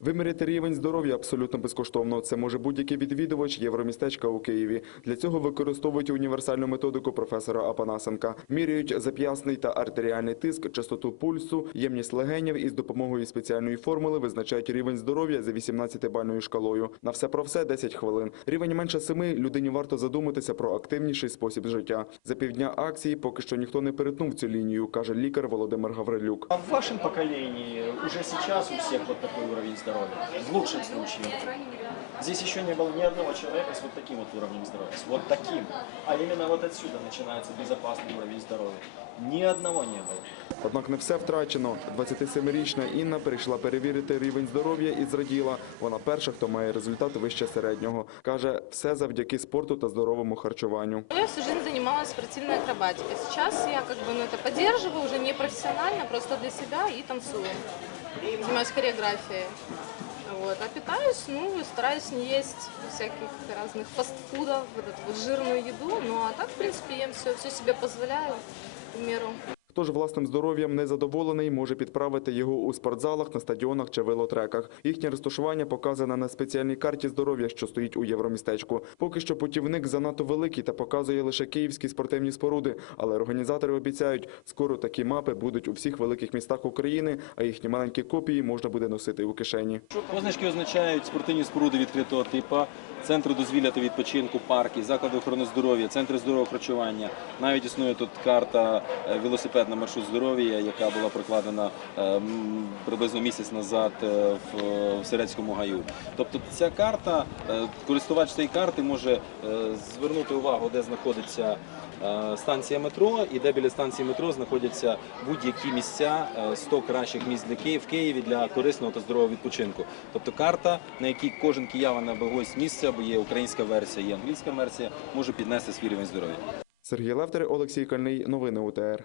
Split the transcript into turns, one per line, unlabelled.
Виміряти рівень здоров'я абсолютно безкоштовно. Це може будь-який відвідувач євромістечка у Києві. Для цього використовують універсальну методику професора Апанасенка. Міряють зап'ясний та артеріальний тиск, частоту пульсу, ємність легенів і з допомогою спеціальної формули визначають рівень здоров'я за 18-бальною шкалою. На все про все 10 хвилин. Рівень менше 7 – людині варто задуматися про активніший спосіб життя. За півдня акції поки що ніхто не перетнув цю лінію, каже лікар Володимир Гаврилюк.
А в вашем поколении уже сейчас у всех вот такой уровень здоровья? В лучшем случае. Здесь еще не было ни одного человека с вот таким вот уровнем здоровья. С вот таким. А именно вот отсюда начинается безопасный уровень здоровья. Ни одного не было.
Однак не все втрачено. 27-річна Інна прийшла перевірити рівень здоров'я і зраділа. Вона перша, хто має результат вище середнього. Каже, все завдяки спорту та здоровому харчуванню.
Я всю жизнь занималась спортивной акробатикой. Сейчас я как бы ну, это поддерживаю уже не профессионально, просто для себя и танцую. Занимаюсь хореографией. Вот. А питаюсь, ну, и стараюсь не есть всяких разных фастфудов, вот эту вот жирную еду. Ну, а так, в принципе, ем все, все себе позволяю в меру.
Хто ж власним здоров'ям не задоволений, може підправити його у спортзалах, на стадіонах чи велотреках. Їхнє розташування показане на спеціальній карті здоров'я, що стоїть у євромістечку. Поки що путівник занадто великий та показує лише київські спортивні споруди. Але організатори обіцяють, скоро такі мапи будуть у всіх великих містах України, а їхні маленькі копії можна буде носити у кишені.
Позначки означають спортивні споруди відкритого типу, центри дозвілля та відпочинку, парки, заклади охорони здоров'я, центри здорового харчування. Навіть існує тут карта е, велосипедна маршрут здоров'я, яка була прокладена е, приблизно місяць назад е, в, Серецькому гаю. Тобто ця карта, е, користувач цієї карти може звернути увагу, де знаходиться станція метро і де біля станції метро знаходяться будь-які місця, е, 100 кращих місць для Києва в Києві для корисного та здорового відпочинку. Тобто карта, на якій кожен киянин або гость місця, бо є українська версія, є англійська версія, може піднести свій рівень здоров'я.
Сергій Левтер, Олексій Кальний. Новини УТР.